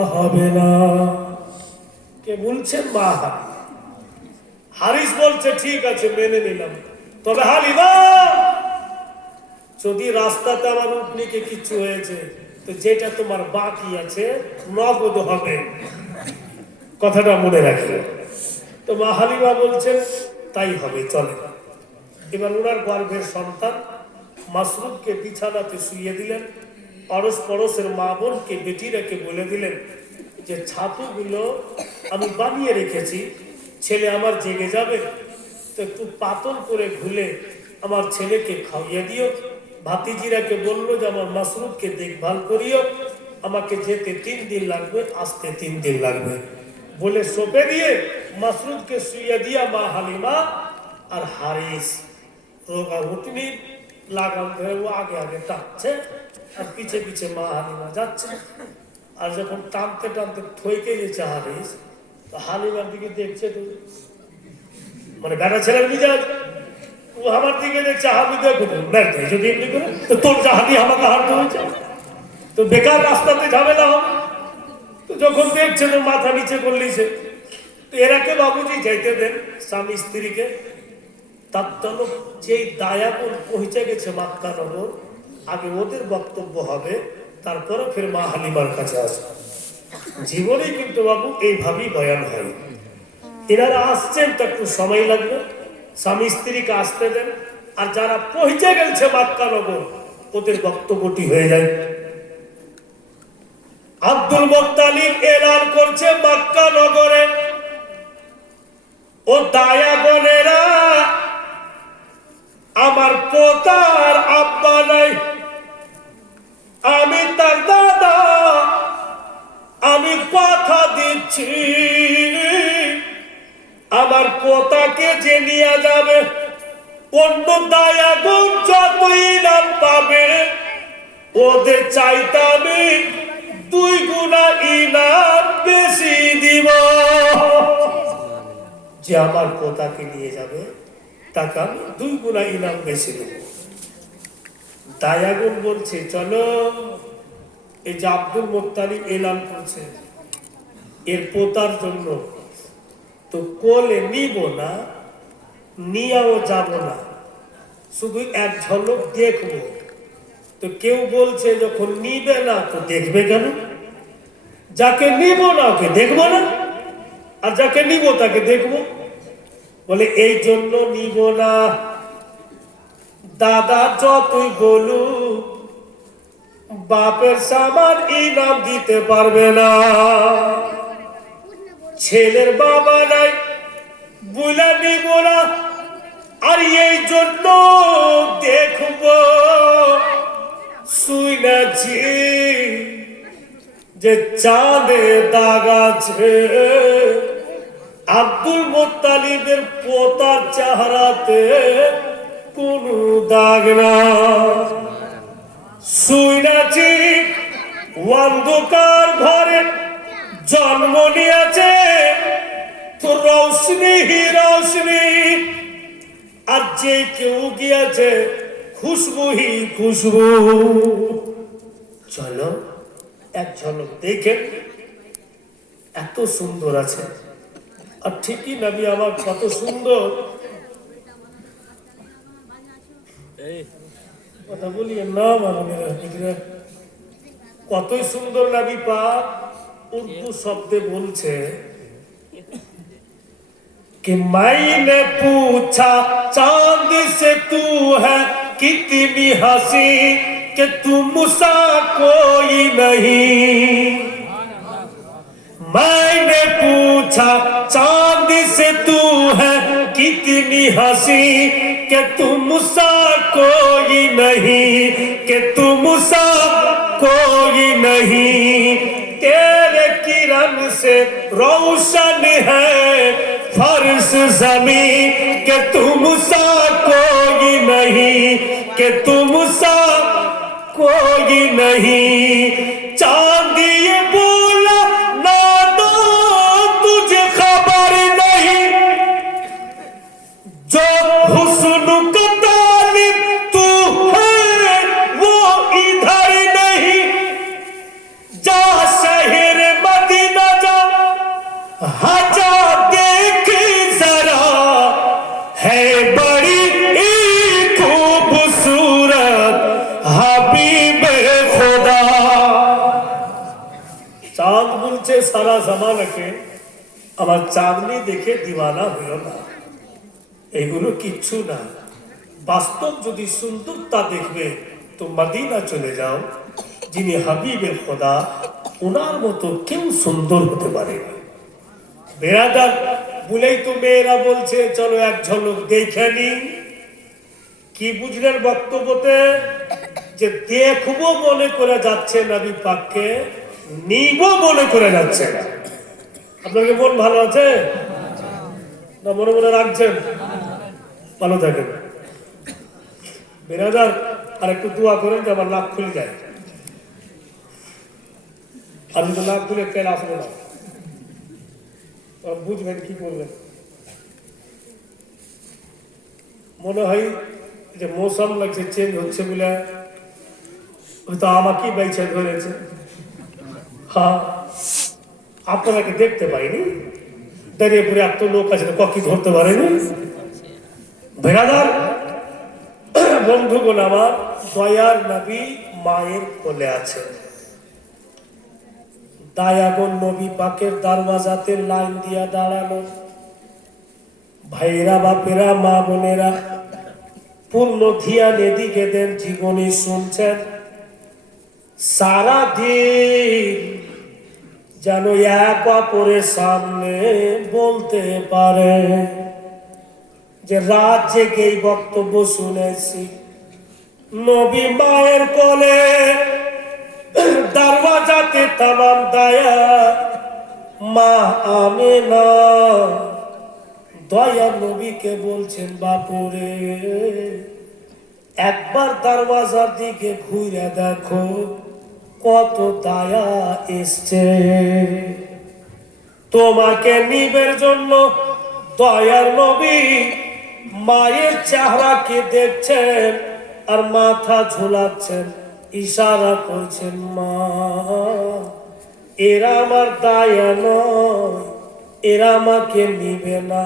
হবে না। কে বলছেন? মা হারিস বলছে ঠিক আছে মেনে নিলাম, তবে হালিমা যদি রাস্তাতে আমার উটনিকে কিছু হয়েছে তো যেটা তোমার বাকি আছে নগদ হবে, কথাটা মনে রাখি। তো মা হালিমা বলছেন তাই হবে, চলে। এবার ওনার গর্ভের সন্তান মাসরুফকে বিছানাতে শুইয়ে দিলেন। আড়স পড়োশের মা বোনকে বেটিরাকে বলে দিলেন যে ছাতুগুলো আমি বানিয়ে রেখেছি, ছেলে আমার জেগে যাবে তো একটু পাতল করে ঘুলে আমার ছেলেকে খাইয়ে দিও। ভাতিজিরাকে বললো যে আমার মাসরুফকে দেখভাল করিও, আমাকে যেতে 3 দিন লাগবে, আসতে 3 দিন লাগবে। বলে সোপে দিয়ে মাসরুফকে শুইয়ে দিয়া মা হালিমা আর হারিস রোগা উঠনির লাগাম ধরে ও আগে আগে টানছে আর পিছে পিছে মা হালিমা যাচ্ছে। আর যখন টানতে টানতে ঠইকে গেছে হারিস, তো হালিমার দিকে দেখছে, তো মানে বেটা ছেলের মিজাজ, ও আমার দিকে দেখছে, আমি দেখো যদি এমনি করে তো তোর জাহানি আমাকে হারতে হয়েছে, তো বেকার রাস্তাতে ঝামেলা হবে। তো যখন দেখছে তো মাথা নিচে করলিছে, তো এরাকে বাবুজি যাইতে দেন স্বামী স্ত্রীকে। তার জন্য যেই দায়াগুন পৌঁছে গেছে মক্কা নগর, আগে ওদের বক্তব্য হবে, তারপরে ফের মা হালিমার কাছে আসে। জীবনেই কিন্তু বাবু এইভাবেই বয়ান হয়। এনারা আসছেন তো একটু সময় লাগবে, স্বামী স্ত্রীকে আসতে দেন। আর যারা পৌঁছে গেছে মক্কা নগর ওদের বক্তব্যটি হয়ে যায়। আব্দুল মুত্তালিব এলান করছে মক্কা নগরে, ও দায়াগণেরা, আমার পোতার আব্বা নাই, আমি তার দাদা, আমি কথা দিচ্ছি আমার পোতাকে যে নিয়ে যাবে অন্য দায়াগুন যতই নাম পাবে ওদের চাইতে আমি 2 গুণা ইনাম বেশি দিব। যে আমার পোতাকে নিয়ে যাবে তাকে আমি 2 গুণা ইনাম বেশি দেব। দায়াগুন বলছে চলো। এই যে আব্দুল মুত্তালিব এলান করছে এর পোতার জন্য, তো কোলে নিব না, নিয়েও যাব না, শুধু এক ঝলক দেখবো। তো কেউ বলছে যখন নিবে না তো দেখবে কেন? যাকে নিব না ওকে দেখবো না, আর যাকে নিব তাকে দেখবো। বলে এই জন্য নিব না, দাদা যতই বলুক বাপের সামান ইনাম দিতে পারবে না। ছেলের বাবা নাই বলে নিব না, আর এই জন্য দেখব শুনেছি যে চাঁদে দাগ আছে। আব্দুল মুত্তালিবের পোতার চেহারাতে কোনো দাগ না। শুনেছি অন্ধকার ঘরে জন্ম নিয়েছে তো রৌশনি হি রৌশনি, আর যে কেউ গিয়েছে খুশবু হি খুশবু। চলো এক ঝলক দেখেন, এত সুন্দর আছে। আর ঠিকই নবী আমার কত সুন্দর, কথা বলিয়ে না মানে কতই সুন্দর নবী পাক উর্দু শব্দে বলছে कि मैंने पूछा चांद से तू है कितनी हंसी कि तुम सा कोई नहीं। मैंने पूछा चांद से तू है कितनी हंसी कि तुम सा कोई नहीं, कि तुम सा कोई नहीं। तेरे किरण से रोशन है फर्श ज़मीं कि तुम सा कोई नहीं, कि तुम सा कोई नहीं। चांद ये बोला ना दो तुझे खबर नहीं, जो हुस्न का तालिब तू है वो इधर नहीं। जा शहर চাঁদ বলছে সারা জামানাকে আমার চাঁদনি দেখে দিওয়ানা হইল না, এগুলো কিচ্ছু না। বাস্তব যদি সুন্দরতা দেখবে তো মদিনা চলে যাও, যিনি হাবিবের খোদা, ওনার মতো কেউ সুন্দর হতে পারে না। বেরাদার বলেই তো মেয়েরা বলছে চলো এক ঝলক দেখে নি। কি বুঝলেন বক্তব্যতে? যে দেখবো মনে করে যাচ্ছে নবী পাককে, নিব মনে করে যাচ্ছে না। আপনাকে মন ভালো আছে না? মনে মনে রাখছেন? ভালো থাকেন বেরাদার। আর একটু দোয়া করেন যে আমার নাক খুলে যায়। আর যদি নাক খুলে তেল আসবে না, বুঝবেন কি করবেন। মনে হয় যে মৌসুম লাগছে, চেঞ্জ হচ্ছে বলে হয়তো আমাকেই বাইছে ধরেছে। হ্যাঁ, আপনাকে দেখতে পাইনি, দাঁড়িয়ে পরে এত লোক আছে, ককি ধরতে পারেনি। বেরাদার বন্ধুগণ আমার, দয়ার নবী মায়ের কোলে আছে। দায়াগন নবী পাকের দরওয়াজাতে লাইন দিয়া দাঁড়ানো। ভাইরা, বাপেরা, মা বোনেরা, পূর্ণ ধিয়ান এদিকে দেন, জীবনী শুনছেন। সারা দিন যেন এক অপরের সামনে বলতে পারে যে রাত জেগেই বক্তব্য শুনেছি। নবী মায়ের কোলে, দরওয়াজাতে তামাম দায়া মা আমেনা। দয়া নবীকে বলছেন বাপুরে, একবার দরওয়াজার দিকে ঘুরে দেখো কত দায়া এসছে। তোমাকে নিবের জন্য দয়ার নবী মায়ের চেহারাকে দেখছেন আর মাথা ঝুলাচ্ছেন, ইশারা করছেন মা এরা আমার দায়া নয়, এরা আমাকে নিবে না,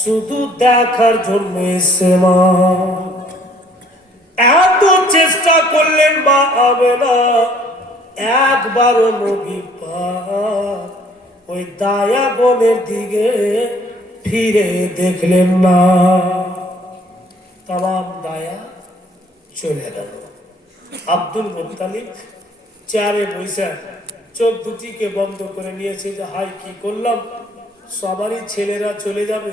শুধু দেখার জন্য এসে মা। এত চেষ্টা করলেন মা আমেনা, একবারও নবী পাক ওই দায়া বোনের দিকে ফিরে দেখলেন না। তামাম দায়া চলে গেল। আব্দুল মুত্তালিব চেয়ারে বসে চোখ দুটিকে বন্ধ করে নিয়েছে যে হাই কি করলাম, সবারই ছেলেরা চলে যাবে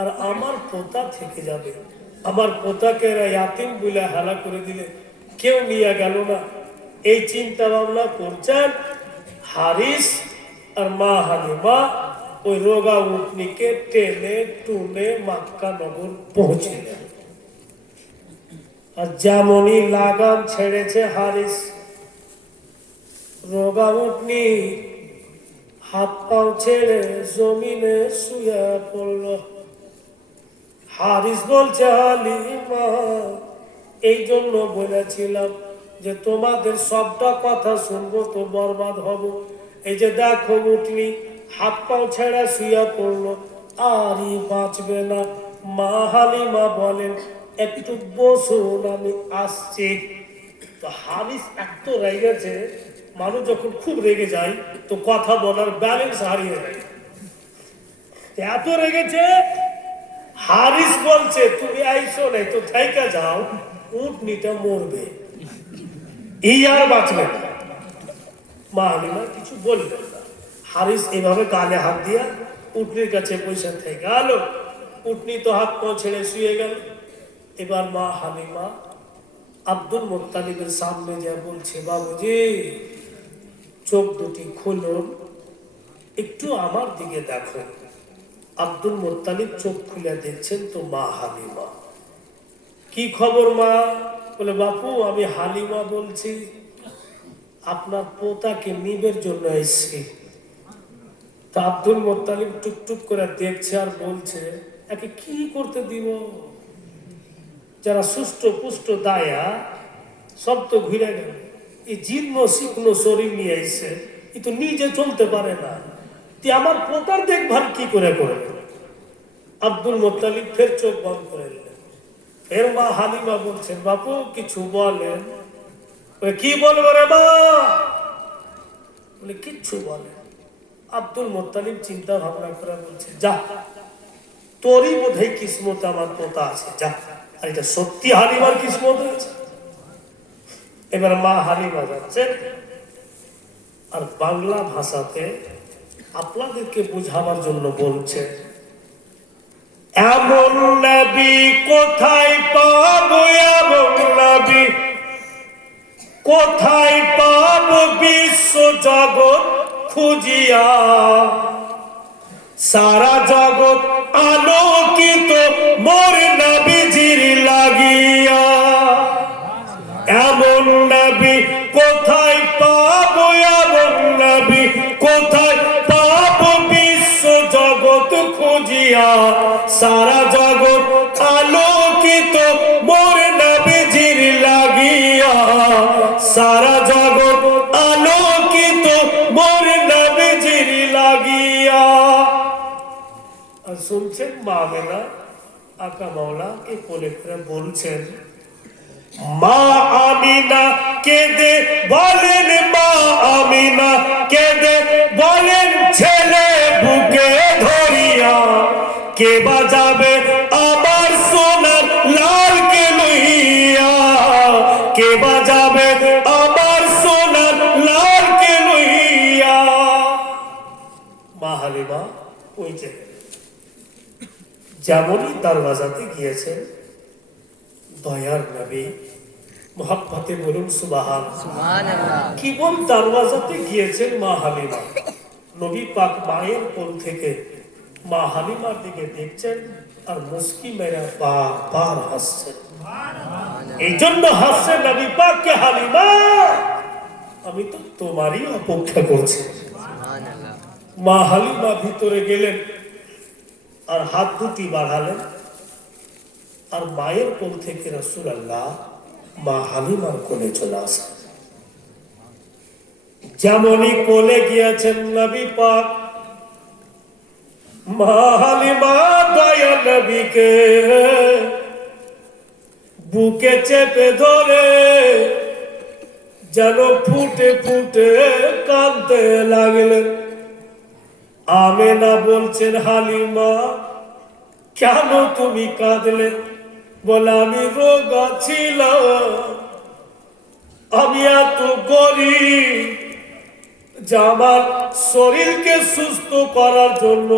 আর আমার পোতা থেকে যাবে। আমার পোতাকে এরা ইয়াতিম বলে হালা করে দিলে, কেউ নিয়ে গেল না। এই চিন্তা ভাবনা করছেন হারিস আর মা হালিমা ওই রোগা উটনিকে টেনে টুনে মক্কা নগর পৌঁছলেন। আর যেমনই লাগাম ছেড়েছে হারিস, রোগা উটনি হাত পাও ছেড়ে জমিনে শুয়ে পড়ল। হারিস বলছে হালিমা, এই জন্য বলেছিলাম যে তোমাদের সবটা কথা শুনবো তো বরবাদ হব। এই যে দেখো উটনি হাত পাও ছেড়ে শুয়ে পড়লো, আরই বাঁচবে না। মা হালিমা বলেন একটু বসুন আমি আসছি। তো হারিস এত রেগেছে, মানুষ যখন খুব রেগে যায় তো কথা বলার ব্যালেন্স হারিয়ে যায়। এত রেগেছে, হারিস বলছে তুমি আইসো নাই তো থাইকা যাও, উটনিটা মরবে, এই আর বাঁচবে না। মা হালিমা কিছু বললেন না। হারিস এভাবে গালে হাত দিয়া উটনির কাছে পয়সা থেকে গেল। উটনি তো হাত পা ছেড়ে শুয়ে গেল। এবার মা হালিমা আব্দুল মুত্তালিবের সামনে যা বলছে, বাবুজি চোখ দুটি খুলুন, একটু আমার দিকে দেখো। আব্দুল মুত্তালিব চোখ খুলে দেখছেন তো মা হালিমা। কি খবর মা? বলে বাপু আমি হালিমা বলছি, আপনার পোতাকে নিবের জন্য এসেছি। তা আব্দুল মুত্তালিব টুকটুক করে দেখছে আর বলছে একে কি করতে দিব? যারা সুষ্ঠ পুষ্ট দায়া সব তো ঘুরে গেল, এই জীর্ণ শিগ্ন শরীর নিয়ে এসে এ তো নিজে চলতে পারে না, তুই আমার পোতার দেখভাল কি করে করবে? আব্দুল মুত্তালিব ফের চোখ বন্ধ করে দিলেন। ফের মা হালিমা বলছেন বাপু কিছু বলেন। কি বলবো রে মা? বলে কিচ্ছু বলে। আব্দুল মোত্তালিব চিন্তা ভাবনা করে বলছে, যা তোরই বোধহয় কিসমতে আমার পোতা আছে, যা। আর এটা সত্যি হালিমার কিসমত আছে। এবার মা হালিমা যাচ্ছে আর বাংলা ভাষাতে আপনাদেরকে বুঝাবার জন্য বলছে, এমন নবী কোথায় পাবো, এমন নবী কোথায় পাবো, বিশ্ব জগৎ খুঁজিয়া, সারা জগৎ আলোকিত মোর নবীজির লাগিয়া। এমন নবী কোথায় পাবো, এমন নবী কোথায় পাবো, বিশ্ব জগৎ খুঁজিয়া, সারা জগৎ আলোকিত মোর নবীজির লাগিয়া, সারা জগৎ আলোকিত মোর নবীজির লাগিয়া। আর শুনছেন মা আমেনা আকা মাওলাকে কোলে করে বলছেন, মা আমিনা কেঁদে বলেন, মা আমিনা কেঁদে বলেন, ছেলে বুকে ধরিয়া, কে বাজাবে আমার সোনার লালকে লইয়া, কে বাজাবে আমার সোনার লালকে লইয়া। মা হালিমা ওই যে যেমনই দরওয়াজাতে গিয়েছেন, দয়ার নবী মোহাব্বতে বলুন সুবহানাল্লাহ, কি বল দরওয়াজাতে গিয়েছেন মা হালিমা, নবী পাক মায়ের কোল থেকে মা হালিমার দিকে দেখছেন আর মুস্কি মেরা বারবার হাসছেন। এই জন্য হাসছেন নবী পাককে, হালিমা আমি তো তোমারই অপেক্ষা করছি। মা হালিমা ভিতরে গেলেন আর হাত দুটি বাড়ালেন আর মায়ের কোল থেকে রাসূলুল্লাহ মা হালিমার কোলে চলে আসেন। যেমনই কোলে গিয়েছেন নবী পাক, মা হালিমা দয়া নবীকে বুকে চেপে ধরে যেন ফুটে ফুটে কাঁদতে লাগলেন। আমেনা বলছেন, হালিমা কেন তুমি কাঁদলে? বলে, আমি রোগা ছিলাম, আমি এত গরিব যে আমার শরীরকে সুস্থ করার জন্য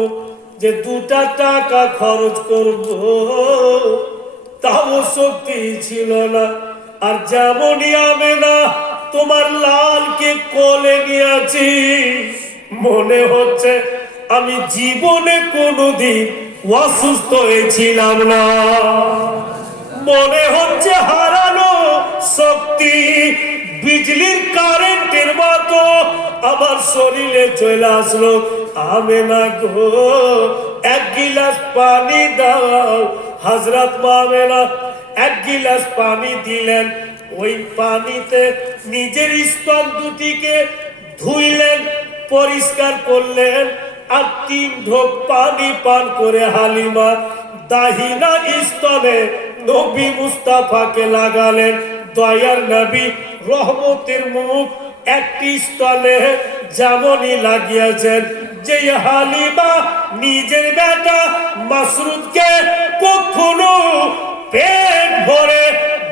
যে 2টা টাকা খরচ করব তাও শক্তি ছিল না। আর যেমনই আমেনা তোমার লালকে কোলে নিয়েছি, মনে হচ্ছে আমি জীবনে কোনোদিন অসুস্থ হয়েছিলাম না। মনে হচ্ছে হারানো শক্তি বিজলির কারেন্টের মতো আমার শরীরে চলে আসলো। আমেনা গো, 1 গিলাস পানি দাও। হযরত মা আমেনা 1 গিলাস পানি দিলেন। ওই পানিতে নিজের স্তন দুটিকে ধুইলেন, পরিষ্কার করলেন আর 3 ঢোক পানি পান করে হালিমা দাহিনা স্তনে নবী মুস্তাফাকে লাগালেন। দয়ার নবী রহমতের মুখ একটি স্তনে যেমনই লাগিয়েছেন, যে হালিমা নিজের বেটা মাসরুদকে কখনো পেট ভরে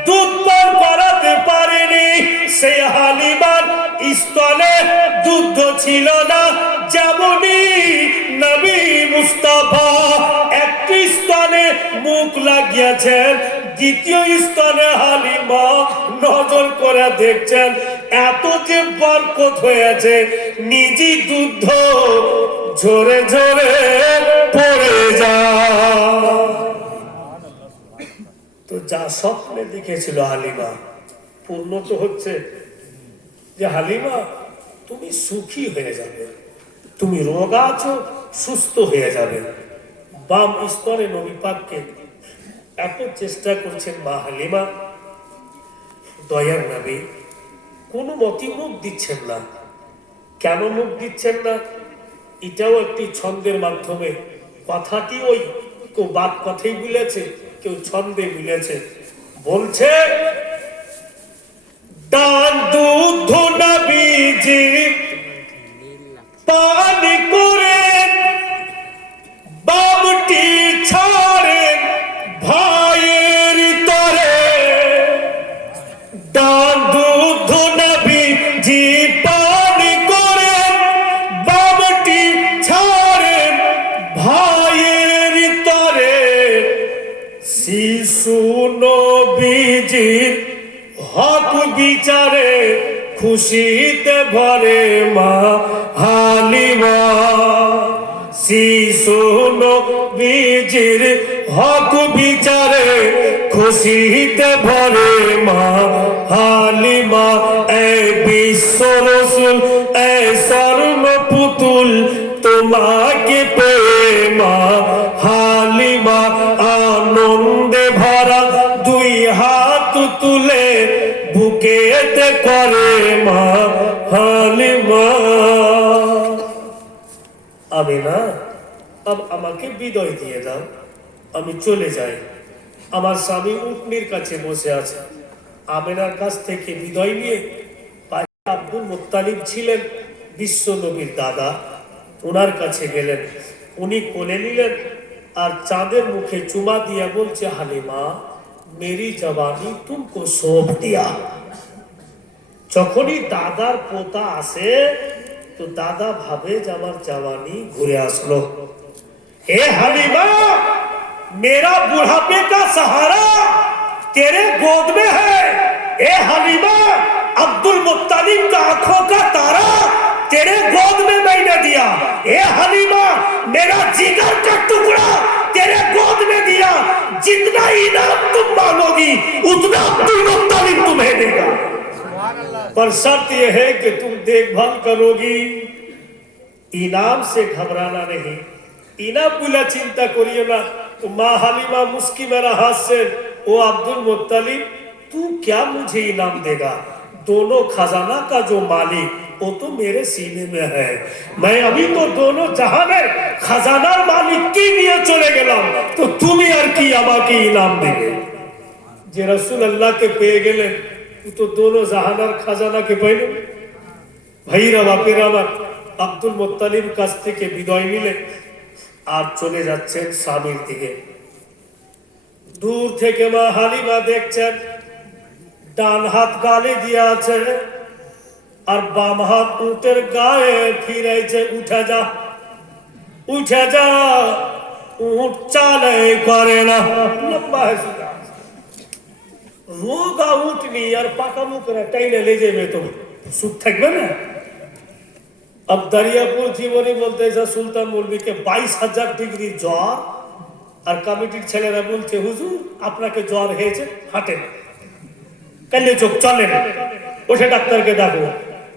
দুধ পান করাতে পারেনি, সেই হালিমার স্তনে দুধ ছিল না। যেমনই নবী মুস্তাফা একটি স্তনে মুখ লাগিয়েছেন, দ্বিতীয় স্তনে হালিমা নজর করে দেখছেন এত যে বরকত হয়েছে, নিজে দুধ ঝরে ঝরে পড়ে যায়। তো যা স্বপ্নে দেখেছিল হালিমা পূর্ণ তো হচ্ছে, যে হালিমা তুমি সুখী হয়ে যাবে, তুমি রোগা আছো, সুস্থ হয়ে যাবে। বাম স্তরে নবী পাককে এত চেষ্টা করছেন মা হালিমা, দয়ার নবী কোনো মতে মুখ দিচ্ছেন না। কেন মুখ দিচ্ছেন না? এটাও একটি ছন্দের মাধ্যমে, কথাটি ওই কেউ বাদ কথাই বলেছে, কেউ ছন্দে বলেছে। বলছে, দান দুধ নবীজি বীজির হক বিচারে খুশিতে ভরে মা হালিমা শিশু নবীজির হক বিচারে খুশিতে ভরে মা হালিমা এই বিশ্ব রসুল এই স্বর্ণ পুতুল তোমাকে পেয়ে মা হালিমা আনন্দে ভরা দুই হাত তুলে বুকেতে করে মা হালিমা আমি না আমাকে বিদায় দিয়ে দাও, আমি চলে যাই। আমার স্বামী উটনির কাছে বসে আছে। আমেনার কাছ থেকে বিদায় নিয়ে আব্দুল মুত্তালিব ছিলেন বিশ্ব নবীর দাদা, ওনার কাছে গেলেন। উনি কোলে নিলেন আর চাঁদের মুখে চুমা দিয়া বলছে, হালিমা মেরি জবানি তুমকো সৌঁপ দিয়া। যখনই দাদার পোতা আসে তো দাদা ভাবে যে আমার জওয়ানি ঘুরে আসলো। हे हलीमा मेरा बुढ़ापे का सहारा तेरे गोद में है। ए हलीमा अब्दुल मुत्तालिब का आंखों का तारा तेरे गोद में मैंने दिया। ए हलीमा मेरा जिगर का टुकड़ा तेरे गोद में दिया। जितना इनाम तुम मांगोगी उतना अब्दुल मुत्तालिब तुम्हें देगा, पर शर्त यह है कि तुम देखभाल करोगी। इनाम से घबराना नहीं। इनाम बुला चिंता करिए ना। तो माँ हालिमा मुस्की मेरा हाथ से, ओ अब्दुल मुत्तालिब तू क्या मुझे इनाम देगा? दोनों खजाना का जो मालिक वो तो मेरे सीने में है। मैं अभी तो दोनों जहाने खजानार मालिक की लिए चले गेलाम, तो তুমি আর কি আমাকে ইনাম দেবে? যে রাসূলুল্লাহকে পেয়ে গেলেন তো दोनों জাহানার খাজানাকে পাইলেন। ভাইরা বাপেরা আমার আব্দুল মুত্তালিব কাছ থেকে বিদায় নিলেন আর চলে যাচ্ছেন স্বামীর দিকে। দূর থেকে মা হালিমা দেখছেন ডান হাত গালে দিয়ে আছে আর বাম হাত উটের গায়ে ফিরাইছে, উঠে যা উঠে যা। উট চালে করে না, লম্বা হয়েছে রোগা উঠনি আর পাকা মুখরা টাইলে লে যাবে, তো সুখ থাকবে না। अब दरियापुर जीवनी बोलते सुल्तान मौलवी के 22,000 डिग्री জ্বর আর কমিটির ছেলেরা বলছে হুজুর আপনাকে জ্বর হয়েছে, হাঁটেন কালে চোখ চলেন, ওঠে ডাক্তারকে ডাকো।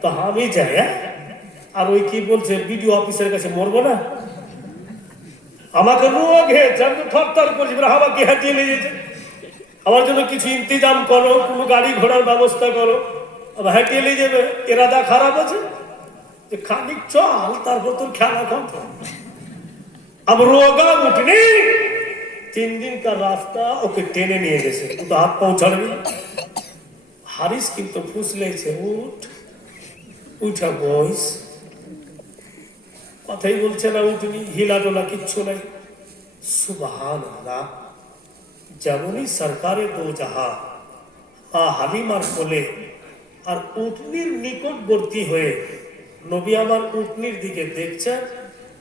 তো আমি যাই আর ওই কি বলছে বিডিও অফিসের কাছে মরবো না, আমাকে রোগ হয়েছে, আমি থরথর করছি, আমাকে হাঁটিয়ে নিয়ে যেতে, আমার জন্য কিছু ইন্তজাম করো, কোনো গাড়ি ঘোড়ার ব্যবস্থা করো। अब হাঁটিয়ে নিয়ে যাবে, ইরাদা খারাপ আছে, খানিক চল তারপর তোর খেলা কম। अब रोगा उठने 3 दिन का रास्ता ওকে টেনে নিয়ে গেছে, তো হাত পৌঁছাবে। হারিস কিন্তু ফুসলেছে, উঠ উঠা বয়স কথাই বলছে না, উঠনি হিলাডোলা কিচ্ছু নাই। সুবহানাল্লাহ। যেমনই সরকারে দো জাহা হালিমার কোলে আর উটনির নিকটবর্তী হয়ে নবী আমার উটনির দিকে দেখছেন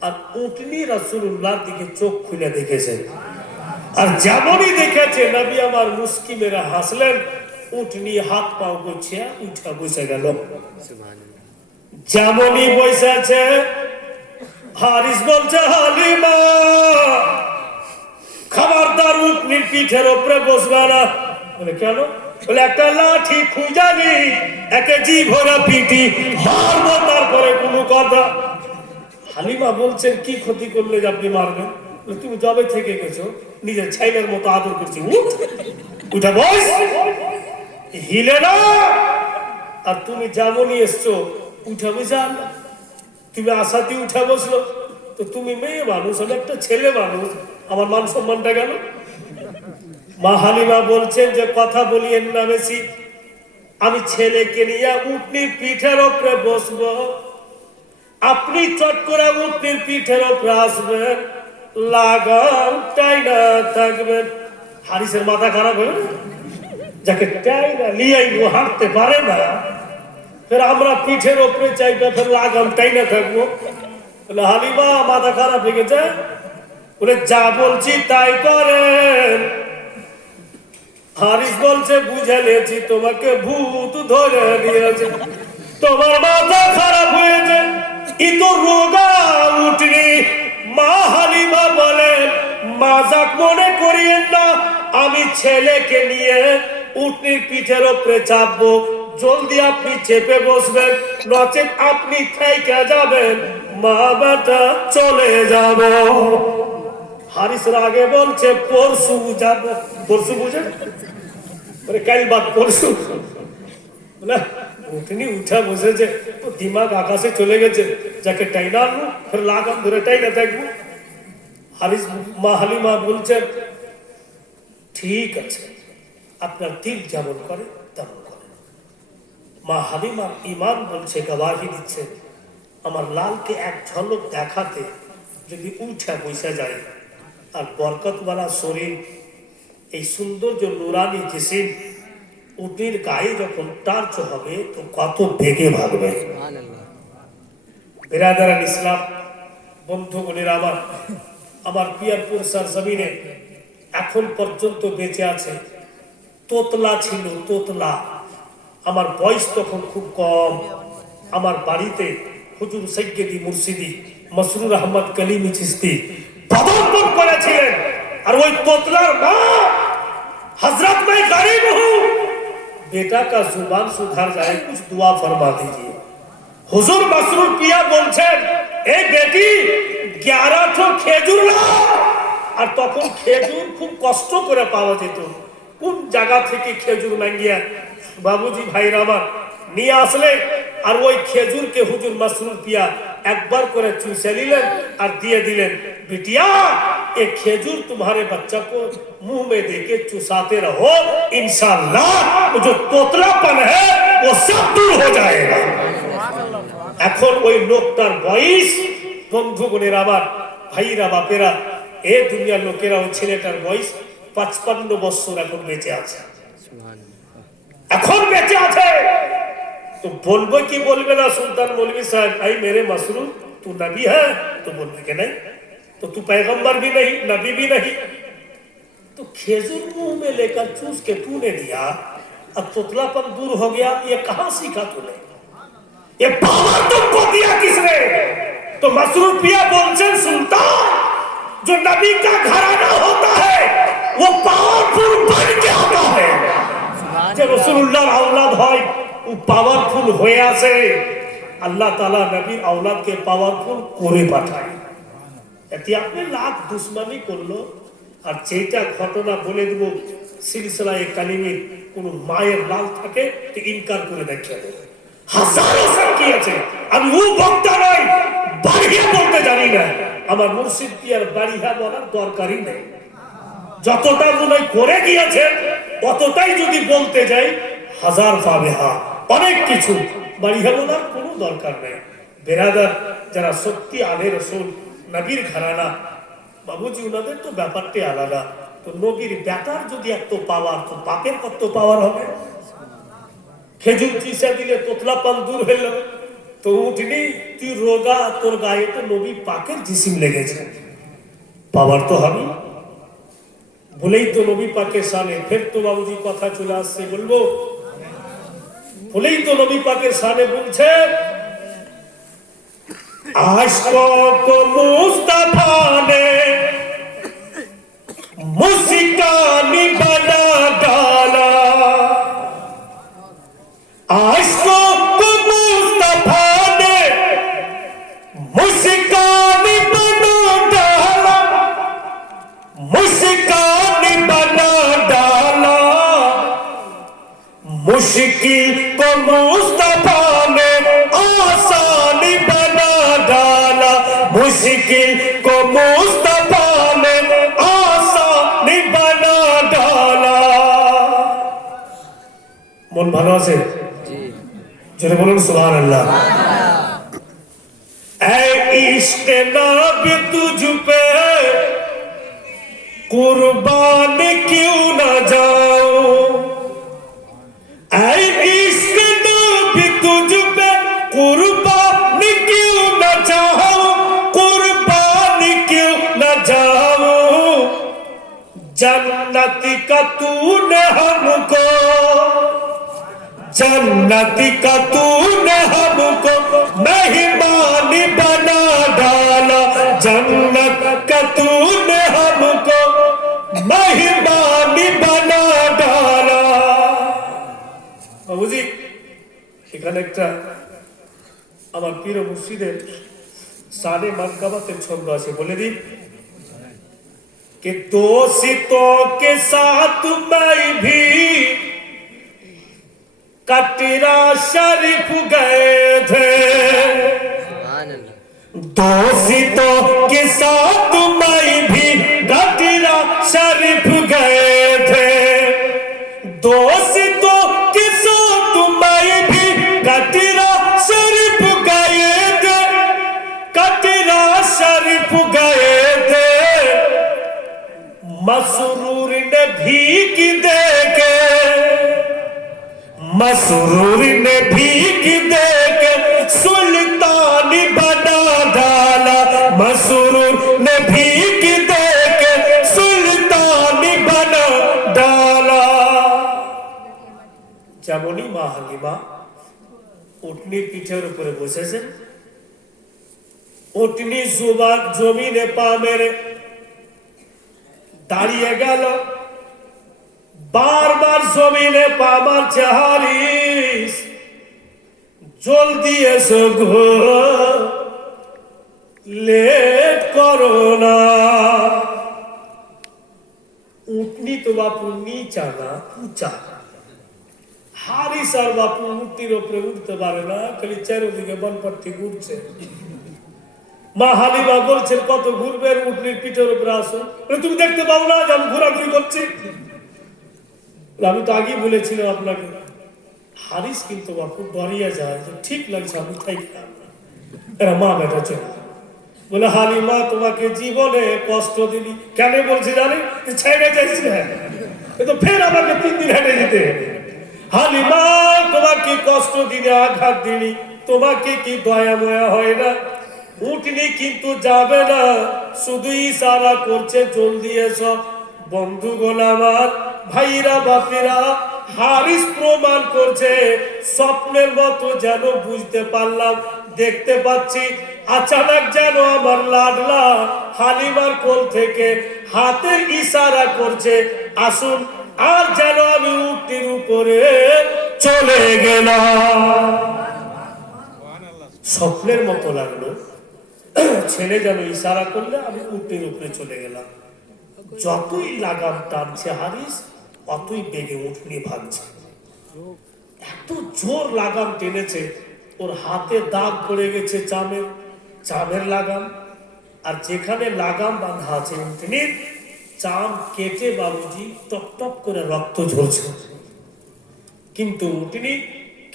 আর উটনি রাসূলুল্লাহর দিকে চোখ খুলে দেখেছেন। আর যেমনই দেখেছে নবী আমার মুস্কি মেরে হাসলেন, উটনি হাত পাও গুছিয়ে উঠা বসে গেল। যেমনই বসেছে হারিস বলছে, হালিমা খবরদার উটনির পিঠের উপরে বসবে না। বলে কেন? বলে একটা লাঠি খুঁজানি একে জি ভরা পিটি মারবো, তারপরে কোনো কথা। হালিমা বলছেন কি ক্ষতি করলে যে আপনি মারবেন? তুমি জবে থেকে গেছো, নিজের ছাইলের মতো আদর করছি, উঠা বস, হিলে না। আর তুমি যেমনই এসছো উঠা বসে আনলা, তুমি আশাতে উঠা বসলো, তো তুমি মেয়ে মানুষ, আমি একটা ছেলে মানুষ, আমার মান সম্মানটা গেল। মা হালিমা বলছেন যে কথা বলিয়েন না বেশি, আমি ছেলেকে নিয়ে উটনির পিঠের উপরে বসবো, আপনি চট করে উটনির পিঠের উপরে আসবেন, লাগাম টাইনা থাকবেন। হারিসের মাথা খারাপ হয়ে যাকে টাইনা লিয়াই ও হাঁটতে পারে না, ফের আমরা পিঠের উপরে চাইবে, ফের লাগাম টাইনা থাকবো। বলে হালিমা মাথা খারাপ হয়ে গেছে, বলে যা বলছি তাই করেন। হারিস বলছে বুঝে নিয়েছি তোমাকে ভূত ধরে নিয়েছে, তোমার মাথা খারাপ হয়েছে, ই তো রোগা উঠনি। মা হালিমা বলেন মাজাক মনে করিয়েন না, আমি ছেলেকে নিয়ে উটনির পিঠের উপরে চাপবো, জলদি আপনি চেপে বসবেন, নচেত আপনি থাইকা যাবেন, মা বেটা চলে যাব। হারিস রাগে বলছে পরশু যাব। পরশু বুঝেন, কাল বাদ পরশু না। উঠনি উঠা বসেছে, তো দিমাগ আকাশে চলে গেছে, যাকে টাইনা আনবো ফের লাগাম ধরে টাইনা দেখবো। হারিস মা হালিমা বলছেন ঠিক আছে, আপনার দিল যেমন করে তেমন করে। মা হালিমা ইমান বলছে, গবাহি দিচ্ছে, আমার লালকে এক ঝলক দেখাতে যদি উঠে বসে যায়, আর বরকতওয়ালা শরীর, এই সৌন্দর্য নুরানি জিসিম উটনির গায়ে যখন টার্চ হবে তো কত বেগে ভাগবে। বিরাদারান ইসলাম, বন্ধুগণের আমার, আমার পিয়ারপুর স্যার জমিনে এখন পর্যন্ত বেঁচে আছে তোতলা ছিল, তোতলা। আমার বয়স তখন খুব কম। আমার বাড়িতে হুজুর সৈয়দি মুর্শিদি মসরুর আহমদ কলিমি চিস্তি পদার্পণ করেছিলেন, আর ওই তোতলার মা हजरत मैं गरीब हूँ, बेटा का जुबान सुधर जाए, कुछ दुआ फरमा दीजिए। हुजूर मसरूर पिया बोलছেন এই বেটি 11টো খেজুর লাও। আর তখন খেজুর খুব কষ্ট করে পাওয়া যেত, কোন জায়গা থেকে খেজুর মাঙ্গিয়া বাবুজি ভাইরা আমার নিয়ে আসলে, আর ওই খেজুরকে হুজুর মসরুর পিয়া একবার করে চুষে নিলেন আর দিয়ে দিলেন, बिटिया ये खेजूर तुम्हारे बच्चा को मुंह में देके चुसाते रहो, इंशाअल्लाह वो जो तोतलापन है वो सब दूर हो जाएगा। এখন ওই লোকটার বয়স, বন্ধুগণের আমার ভাইরা বাপেরা, এ দুনিয়ার লোকেরা, ওই ছেলেটার বয়স 55 বছর এখন বেঁচে আছে, এখন বেঁচে আছে। तो बोलबो की बोलबे ना सुल्तान मौलवी साहब, भाई मेरे मसरूर तू नबी है, तो बोलने के नहीं, तो तू पैगंबर भी नहीं, नबी भी नहीं। तो खेजूर मुंह में लेकर चूस के तूने दिया, अब तोतलापन दूर हो गया, ये कहां सीखा तूने? ये पावर तुमको दिया किसने? तो मसरूर पिया बोलते सुल्तान, जो नबी का घराना होता है वो पावरफुल बन के आता है। जब रसूलुल्लाह औलाद হয় ও পাওয়ারফুল হয়ে আসে, আল্লাহ তাআলা নবীর औलादকে পাওয়ারফুল করে পাঠায়। এতে আপনি লাখ দুশমনি করলো, আর যেটা ঘটনা বলে দেব সিলসিলায়ে কালিমের কোন মায়ের লাল থাকে তো ইনকার করে দেখিয়ে দেবে। হাজারো সাক্ষী আছে, আমি ও বক্তা নই, বাড়িয়ে বলতে জানি না, আমার মুর্শিদ পিয়ার বাড়িয়া বলার দরকারই নেই। যতটা মনে করে গিয়েছে ততটাই যদি বলতে যাই হাজার পাবে, অনেক কিছু বাড়িয়া বলার কোনো দরকার নেই। বেরাদার যারা সত্যি আলে রসুল নবীর ঘরানা, বাবুজি ওনাদের তো ব্যাপারটি আলাদা। তো নবীর ব্যাটার যদি এত পাওয়ার, তো বাপের কত পাওয়ার হবে? খেজুর চিসা দিলে তোতলাপন দূর হইল, তো উঠনি তুই রোগা, তোর গায়ে তো নবী পাকের জিসিম লেগেছে, পাওয়ার তো হবে। বলেই তো নবী পাকের সামনে ফের তো বাবুজি কথা চলে আসছে, বলবো বলেই তো নবী পাকের সামনে বলছে आशिकों को मुस्तफा ने मुस्कानी बना डाला, आशिकों को मुस्तफा ने मुस्कानी बना डाला, मुस्कानी बना डाला, मुश्किल को मुस्तफा ने आसानी बना डाला, मुश्किल को मुस्तफा ने आसानी बना डाला। मन ভালো আছে? জোরে বলুন সুবহানাল্লাহ। ऐ इश्क नबी तुझ पे कुर्बान क्यों न जाओ, ऐ इश्क नबी तुझ पे कुर्बान क्यों न जाओ, कुर्बान क्यों न जाओ, जन्नती का तूने हमको, जन्नती का तूने हमको मेहमानी बना डाला, जन्नत का तूने हमको मेहमानी बना डाला। बाबूजी এখানে একটা আমার পীর মুর্শিদের শানে মানকাবাতের ছন্দ আছে, বলে দিই कि दोस्तों के साथ मैं भी कटरा शरीफ गए थे, दोस्तों के साथ मैं भी कटरा शरीफ गए थे, दोस्तों के साथ मैं भी कटरा शरीफ गए थे, कटरा शरीफ गए थे। मसरूर ने भीख दे के, मसरूर ने भीख दे के सुल्तानी बना डाला, मसरूर ने भीख दे के सुल्तानी बना डाला। যেমনই মা হালিমা উটনির পিঠের উপরে বসেছেন, উটনি জমিনে পা মেরে দাঁড়িয়ে গেল, বারবার জমিনে পা মারছে। হারিস জলদি এসো গো, লেট করো না। উটনি তো বাপু নিচা না উঁচা, হারিস আর বাপু উটনির উপরে উঠতে পারে না, খালি চারিদিকে বনপট্টি ঘুরছে। মা হালিমা বলছেন কত ঘুরবেন, উটনির পিঠের উপরে আসো। তুমি দেখতে পাও না যে আমি ঘোরাঘুরি করছি? আমি তো আগেই বলেছিলাম আপনাকে, হারিস কিন্তু বাপু ডরিয়ে যায় যে ঠিক লাগছে আমি খাইলাম না। এরা মা বেটা চলে বলে, হালিমা তোমাকে জীবনে কষ্ট দিলি কেন? বলছি জানি ছেড়ে যাইছি, তো ফের আমাকে 3 দিন হেঁটে যেতে হবে। হালিমা তোমাকে কষ্ট দিলে, আঘাত দিলি, তোমাকে কি দয়া ময়া হয় না? উঠনি কিন্তু যাবে না, শুধু ইশারা করছে জলদি এসো। বন্ধুগণ আমার, ভাইরা বাপিরা, হারিস প্রমাণ করছে স্বপ্নের মতো যেন বুঝতে পারলাম, দেখতে পাচ্ছি। আচানক যেন আমার লাডলা হালিমার কোল থেকে হাতের ইশারা করছে আসুন, আর যেন আমি উটনির উপরে চলে গেলাম। স্বপ্নের মতো লাগলো, ছেলে যেন ইশারা করলে আমি উটনির উপরে চলে গেলাম। যতই লাগাম টানছে হারিস, অতই বেগে উঠনি ভাঙছে। এত জোর লাগাম টেনেছে, ওর হাতে দাগ পড়ে গেছে চামের লাগাম। আর যেখানে লাগাম বাঁধা আছে উটনির, চাম কেটে বাবুজি টপ টপ করে রক্ত ঝরছে। কিন্তু উটনি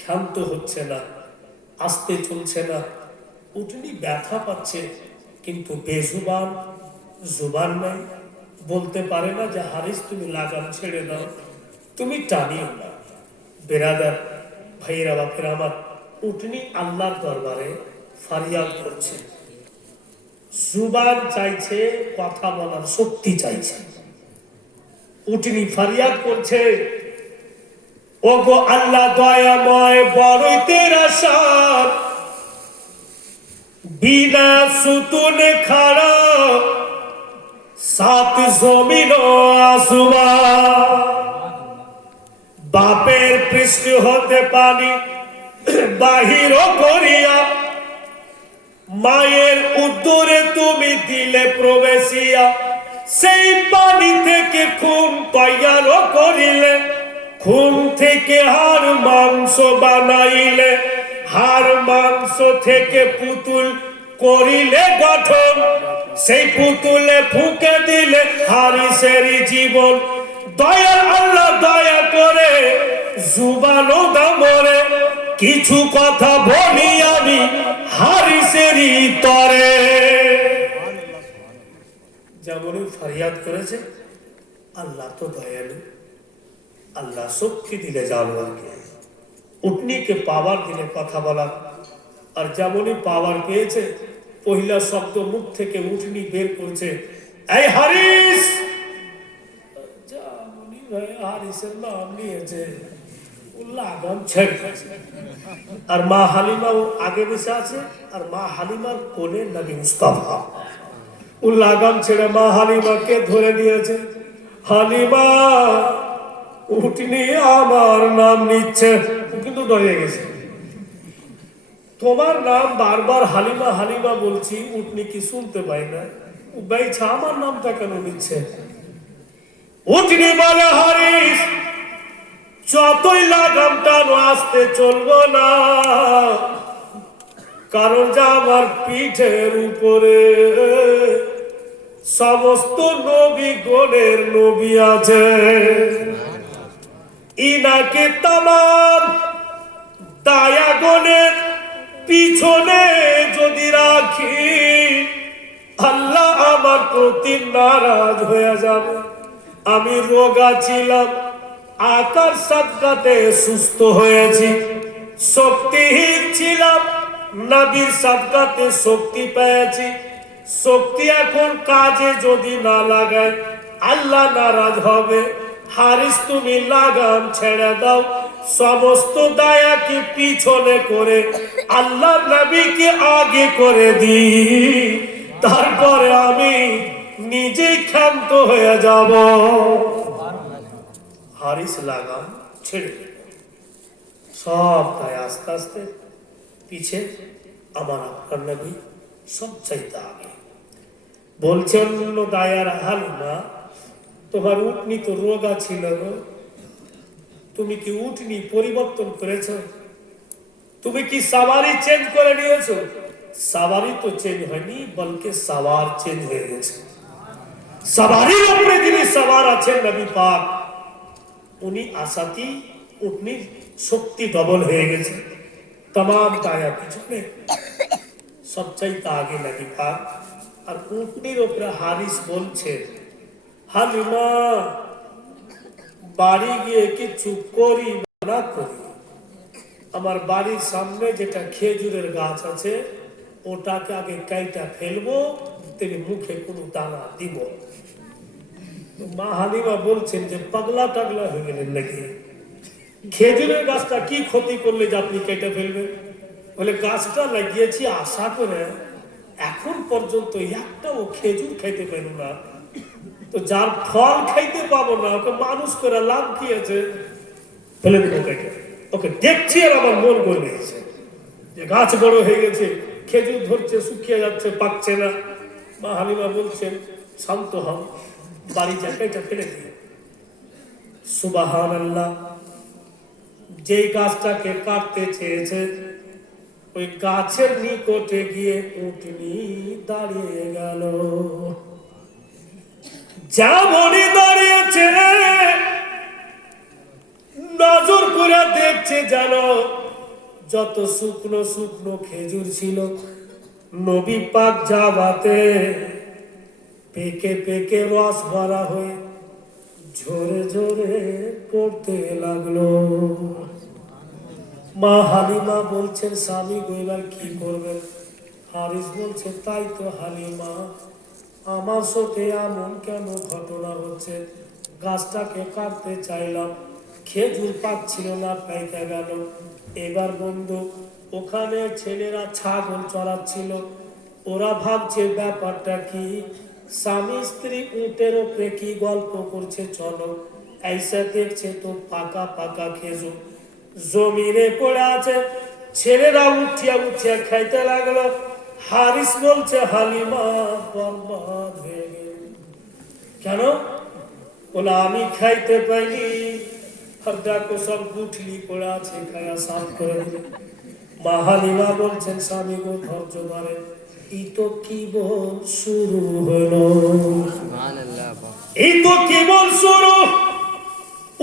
ক্ষান্ত হচ্ছে না, আস্তে চলছে না। উটনি ব্যথা পাচ্ছে কিন্তু বেজুবান, জুবান নাই, বলতে পারে না যে হারিস তুমি লাগাম ছেড়ে দাও, তুমি টানিও না। বেরাদার ভাইয়েরা বাপেরা আমার, উটনি আল্লাহর দরবারে ফারিয়াদ করছে, জুবান চাইছে, কথা বলার শক্তি চাইছে। উটনি ফারিয়াদ করছে, ওগো আল্লাহ দয়াময়, বড়ই তেরা সাথ, বিনা সুতুনে খাড়া, সাত জমিন আসমান, বাপের পৃষ্ঠ হতে পানি বাহির করিয়া, মায়ের উদরে তুমি দিলে প্রবেশিয়া, সেই পানি থেকে খুন তৈয়ার করিলে, খুন থেকে হাড় মাংস বানাইলে, হাড় মাংস থেকে পুতুল করিলে গঠন, সেই পুতুলে ফুঁকে দিলে হারিসেরই জীবন। দয়াল আল্লাহ দয়া করে জুবানো দামরে, কিছু কথা বলি আমি হারিসেরই তরে। যেমনই ফারিয়াদ করেছে, আল্লাহ তো দয়ালু, আল্লাহ শক্তি দিলে জানোয়ারকে, উটনিকে পাওয়ার দিলে কথা বলা। আর যেমনই পাওয়ার পেয়েছে, পহিলা শব্দ মুখ থেকে উটনি বের করছে, এই হারিস হারিসের নাম নিয়েছে, লাগাম ছেড়ে দিয়েছে। আর মা হালিমাও আগে বসে আছে, আর মা হালিমার কোলে নবী মুস্তাফা। ও লাগাম ছেড়ে মা হালিমাকে ধরে নিয়েছে। হালিমা উঠনি আমার নাম নিচ্ছে, ও কিন্তু ডরে গেছে। তোমার নাম বারবার হালিমা হালিমা বলছি, উঠনি কি শুনতে পাই না? ও বাইছা আমার নামটা কেন নিচ্ছে? উঠনি বলে, হারিস যতই লাগাম টানো আসতে চলবো না, কারণ যা আমার পিঠের উপরে সমস্ত নবী গণের নবী আছে, ইনাকে তামাম দায়াগণের পিছনে যদি রাখি, আল্লাহ আমার প্রতি নারাজ হয়ে যাবে। আমি রোগা ছিলাম, আকার সাদকাতে সুস্থ হয়েছি। শক্তিহীন ছিলাম, নবীর সাদকাতে শক্তি পেয়েছি। শক্তি এখন কাজে যদি না লাগায়, আল্লাহ নারাজ হবে। হারিস তুমি লাগাম ছেড়ে দাও, সমস্ত দায়াকে পিছনে করে আল্লাহ নবীকে আগে করে দি, তারপরে আমি নিজেই ক্ষান্ত হয়ে যাব। হারিস লাগাম ছেড়ে দিল, সব দায় আস্তে আস্তে পিছে, আমার আপনার নবী সব চাইতে আগে। বলছেন দায়ার, হালিমা তোমার উটনি তো রোগা ছিল, তুমি কি উটনি পরিবর্তন করেছ? তুমি কি সাওয়ারি চেঞ্জ করে নিয়েছো? সাওয়ারি তো চেঞ্জ হয়নি, বলকে সাওয়ার চেঞ্জ হয়ে গেছে। সাওয়ারির উপরে যিনি সাওয়ার আছেন নবী পাক, উনি আসাতেই উটনির শক্তি ডবল হয়ে গেছে। तमाम দায়া পিছনে, সবচাইতে আগে নবী পাক। আর উটনির উপরে হারিস বলছে, হালিমা বাড়ি গিয়ে কিছু করি না করি, আমার বাড়ির সামনে যেটা খেজুরের গাছ আছে ওটাকে আগে কাইটা ফেলবো, তিনি মুখে কোনো দানা দিব। মা হালিমা বলছেন যে পাগলা টাগলা হয়ে গেলেন নাকি? খেজুরের গাছটা কি ক্ষতি করলে যে আপনি কেটে ফেলবেন? বলে গাছটা লাগিয়েছি আশা করে, এখন পর্যন্ত একটাও খেজুর খাইতে পারো না, তো যার ফল খাইতে পাবো না ওকে মানুষ করে লাভ কি আছে? ফেলে দেবো কেটে। ওকে দেখছি আর আমার মন করে দিয়েছে যে গাছ বড় হয়ে গেছে, খেজুর ধরছে, শুকিয়ে যাচ্ছে, পাকছে না। মা হালিমা বলছেন শান্ত হও, বাড়ি জায়গাটা ফেলে দিয়ে। সুবহানাল্লাহ, যে গাছটাকে কাটতে চেয়েছে ওই গাছের নিকটে গিয়ে উটনি দাঁড়িয়ে গেল। যেমনই দাঁড়িয়েছে নজর করে দেখছে, জানো যত শুকনো শুকনো খেজুর ছিল নবী পাক জাবাতে পেকে পেকে রস ভরা হয়ে ঝরে ঝরে পড়তে লাগলো। মা হালিমা বলছেন, স্বামী গো এবার কি করবেন? হারিস বলছে, তাই তো হালিমা, আমার সাথে এমন কেন ঘটনা হচ্ছে? গাছটাকে কাটতে চাইলাম, খেজুর পাচ্ছিল না, পাইতে গেল। এবার বন্ধু, ওখানে ছেলেরা ছাগল চড়াচ্ছিল, ওরা ভাবছে ব্যাপারটা কি, স্বামী স্ত্রী উটের ওপরে কি গল্প করছে, চলো ऐसा দেখছে তো পাকা পাকা খেজুর জমিনে পড়ে আছে, ছেলেরা উঠিয়া উঠিয়া খাইতে লাগলো। হারিস বলছে, হালিমা বরবাদ হয়ে গেল। কেন? বলে আমি খাইতে পাইনি, আর দেখো সব গুঠলি পড়ে আছে, খায়া সাফ করে দিলে। মা হালিমা বলছেন, স্বামী গো ধৈর্য ধরেন, এই তো কেবল শুরু হলো, এই তো কেবল শুরু।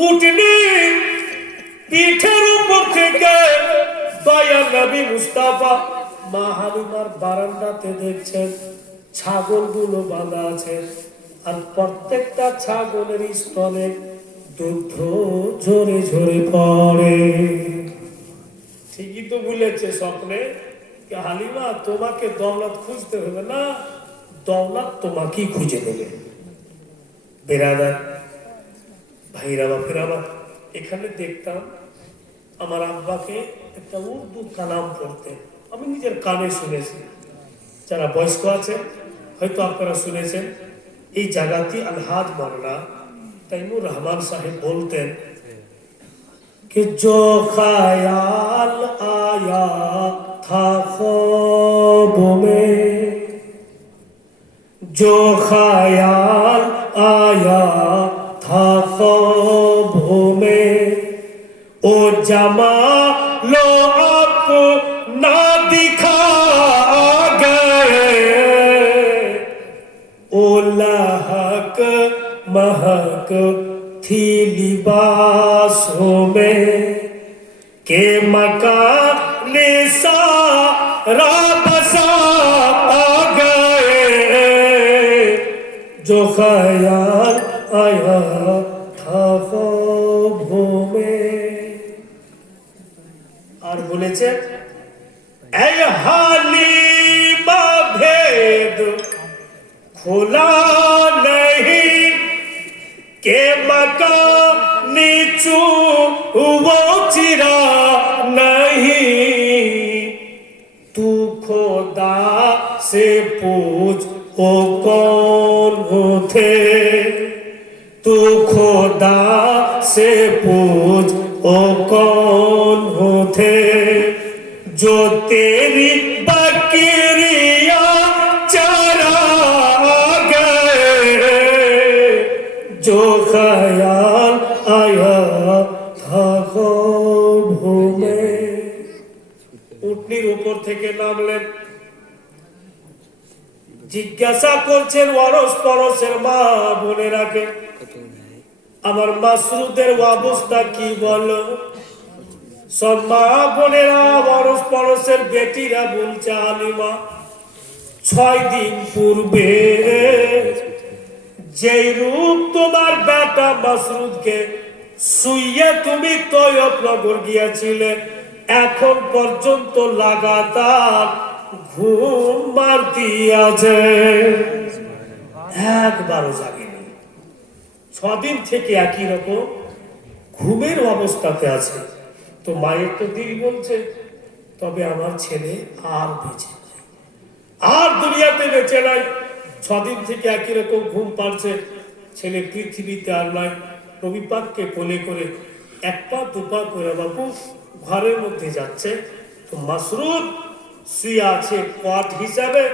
উটনি পিঠের উপর থেকে দয়ার নবী মুস্তাফা মা হালিমার বারান্দাতে দেখছেন ছাগলগুলো বাঁধা আছে, আর প্রত্যেকটা ছাগলের স্তনে দুধ ঝরে ঝরে পড়ে। ঠিকই তো বলেছে স্বপ্নে, হালিমা তোমাকে দৌলত খুঁজতে হবে না, দৌলত তোমাকেই খুঁজে দেবে। বেরাদার, ভাইরা বাপের আমার এখানে দেখতাম আমার আব্বাকে একটা উর্দু কালাম পড়তেন, আমি নিজের কানে শুনেছি। যারা বয়স্ক আছেন হয়তো আপনারা শুনেছেন, এই জায়গাটি আলহাজ মাওলানা তাইমুর রহমান সাহেব বলতেন कि जो ख्याल आया था ख्वाब में, जो ख्याल आया था ख्वाब में, ओ जमा लो अपना दिखा गए, ओ लहक महक थी लिबासों में, के मकान सारा बसा गए, जो ख्याल आया था ख्वाबों में। और बोलेছে ऐ हालिमा भेद खुला नहीं, के मकान नीचू वो चिरा नहीं, तू खुदा से पूछ वो कौन थे, तू खुदा से पूछ वो कौन थे, जो तेरी बकरिया चरा गए, जो ख्याल आया था ख्वाबों में। উটনির উপর থেকে নামলেন, জিজ্ঞাসা করছেন ওয়ারস পরশের মা বোনেরাকে, আমার মাসরুদের অবস্থা কি বলো? সব মা বোনেরা ওয়ারস পরশের বেটিরা বলছে, আলিমা 6 দিন পূর্বে যেই রূপ তোমার বেটা মাসরুদকে শুইয়ে তুমি তৈয়বনগর গিয়েছিলে, এখন পর্যন্ত লাগাতার ঘুম মারতি আছে, একবারও জাগেনি। 6 দিন থেকে একই রকম ঘুমের অবস্থাতে আছে। তো মায়ের তো দিল বলছে, তবে আমার ছেলে আর বেঁচে নাই, আর দুনিয়াতে বেঁচে নাই। 6 দিন থেকে একই রকম ঘুম পাচ্ছে, ছেলে পৃথিবীতে আর নাই। নবী পাককে কোলে করে 1 পা 2 পা করে বাপু ঘরের মধ্যে যাচ্ছে। তো মাসরুদ শুয়ে আছে কট হিসাবে,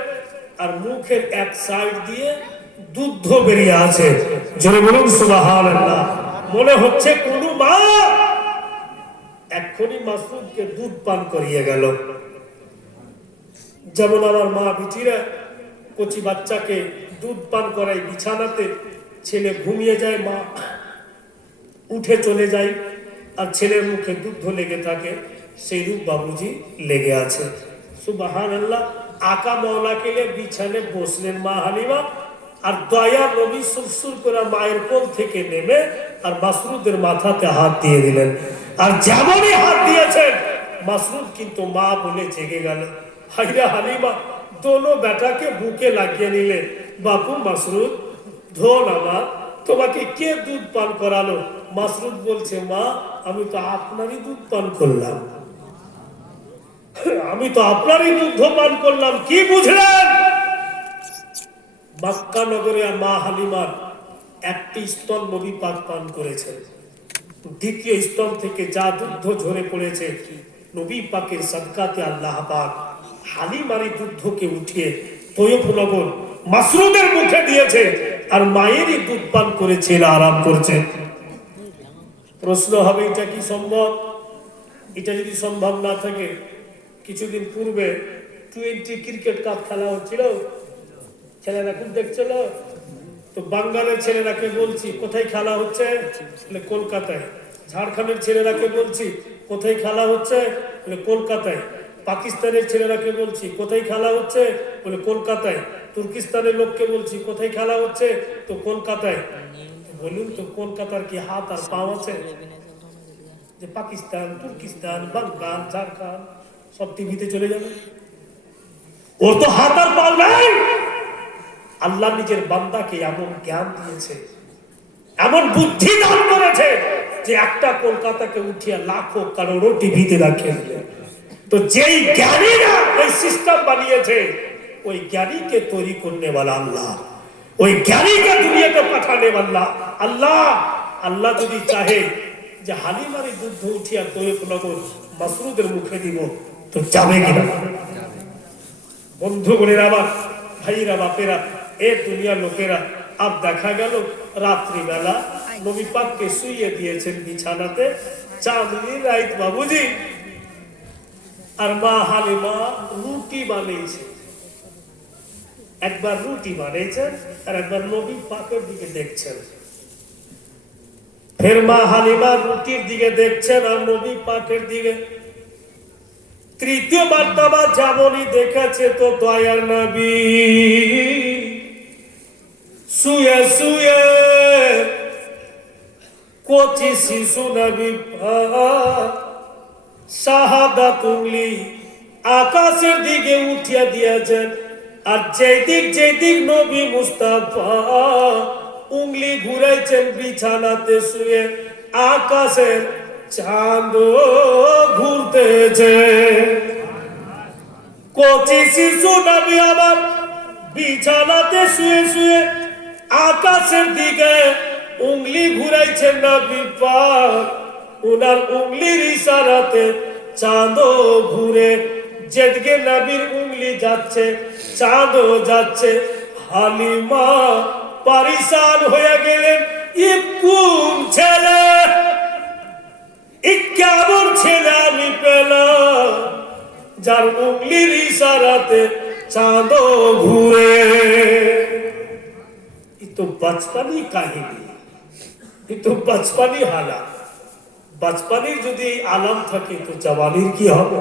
আর মুখের এক সাইড দিয়ে দুধ বেরিয়ে আছে। জোরে বলুন সুবহানাল্লাহ। মনে হচ্ছে কোন মা এক্ষুনি মাসরুদকে দুধ পান করিয়ে গেল। যেমন আমার মা বিটিরা কচি বাচ্চাকে দুধ পান করায় বিছানাতে, ছেলে ঘুমিয়ে যায়, মা উঠে চলে যায়, আর ছেলের মুখে দুধ লেগে থাকে, সেই রূপ বাবুজি লেগে আছে। সুবহানাল্লাহ। আকা মওলাকে বিছানে বসলেন মা হালিমা, আর দয়া নবী সুরসুর করে মায়ের কোল থেকে নেমে আর মাসরুদের মাথাতে হাত দিয়ে দিলেন। আর যেমনই হাত দিয়েছেন, মাসরুদ কিন্তু মা বলে জেগে গেল। হাইরা হালিমা দোনো বেটাকে বুকে লাগিয়ে নিলে, বাপু মাসরুদ ধন আমার, তোমাকে কে দুধ পান করালো? মাসরুদ বলছে, মা আমি তো আপনারই দুধ পান করলাম, আমি তো আপনারই দুধ পান করলাম। কি বুঝলেন? মক্কা নগরে মা হালিমার একটি স্তন নবী পাক পান করেছেন, দ্বিতীয় স্তন থেকে যা দুধ ঝরে পড়েছে নবী পাকের সাদকাতে আল্লাহ পাক হালিমার এই দুধকে উঠিয়ে তৈয়বনগর মাসরুদের মুখে দিয়েছে, আর মায়েরই দুধ পান করেছে, আরাম করছে। প্রশ্ন হবে, এটা কি সম্ভব? এটা যদি সম্ভব না থাকে, কিছুদিন পূর্বে 20 ক্রিকেট কাপ খেলা হচ্ছিল, ছেলেরা খুব দেখছিল। তো বাঙ্গালের ছেলেরাকে বলছি, কোথায় খেলা হচ্ছে? বলে কলকাতায়। ঝাড়খণ্ডের ছেলেরাকে বলছি, কোথায় খেলা হচ্ছে? বলে কলকাতায়। পাকিস্তানের ছেলেরাকে বলছি, কোথায় খেলা হচ্ছে? বলে কলকাতায়। তুর্কিস্তানের লোককে বলছি, কোথায় খেলা হচ্ছে? তো কলকাতায়। বলুন তো, কলকাতার কি হাত আর পা আছে যে পাকিস্তান, তুর্কিস্তান, বাঙ্গাল, ঝাড়খণ্ড সব টিভিতে চলে যাবে? ওর তো হাত আর পা নাই। আল্লাহ নিজের বান্দাকে এমন জ্ঞান দিয়েছে, এমন বুদ্ধি দান করেছে যে একটা কলকাতাকে উঠিয়ে লাখো কারোরও টিভিতে রাখিয়ে দিলে। তো যেই জ্ঞানীরা ওই সিস্টেম বানিয়েছে, ওই জ্ঞানীকে তৈরি করনে वाला আল্লাহ, ওই জ্ঞানীকে দুনিয়াতে পাঠানে वाला আল্লাহ। আল্লাহ যদি চাহে যে হালিমার যুদ্ধ উঠিয়া তৈয়ব নগর মাসরুদের মুখে দিব, তো যাবে কিনা? বন্ধু বোনেরা আমার, ভাইরা বাপেরা, এ দুনিয়ার লোকেরা, আব দেখা গেল রাত্রিবেলা নবী পাককে শুইয়ে দিয়েছেন বিছানাতে, চাঁদনি রাইত বাবুজি, আর মা হালিমা রুটি বানিয়েছে। একবার রুটি বানিয়েছেন আর একবার নবী পাকের দিকে দেখছেন। ফের মা হালিমা রুটির দিকে দেখছেন আর নবী পাকের দিকে। তৃতীয় বার্তাবা যেমনই দেখেছে, তো দয়ার নবী শুয়ে শুয়ে কচি শিশু নবী শাহাদাত উংলি আকাশের দিকে উঠিয়ে দিয়েছেন। আর যেদিক নবী মুস্তাফা উংলি ঘুরাইছেন বিছানাতে শুয়ে, আকাশের চাঁদ ঘুরতেছে। কচি শিশু নবী আমার বিছানাতে শুয়ে শুয়ে আকাশের দিকে উংলি ঘুরাইছেন নবী পাক। উনার উংলির ইশারাতে চাঁদ ঘুরে, যেদিকে নবীর উংলি যাচ্ছে চাঁদও যাচ্ছে। হালিমা পরেশান হয়ে গেলেন, এ কোন ছেলে, এ কেমন ছেলে আমি পেলাম যার উংলির ইশারাতে চাঁদ ঘুরে। এ তো বচপনি কাহিনী, এ তো বচপনি হালাত। বচপনির যদি আলাম থাকে তো জওয়ানির কি হবে?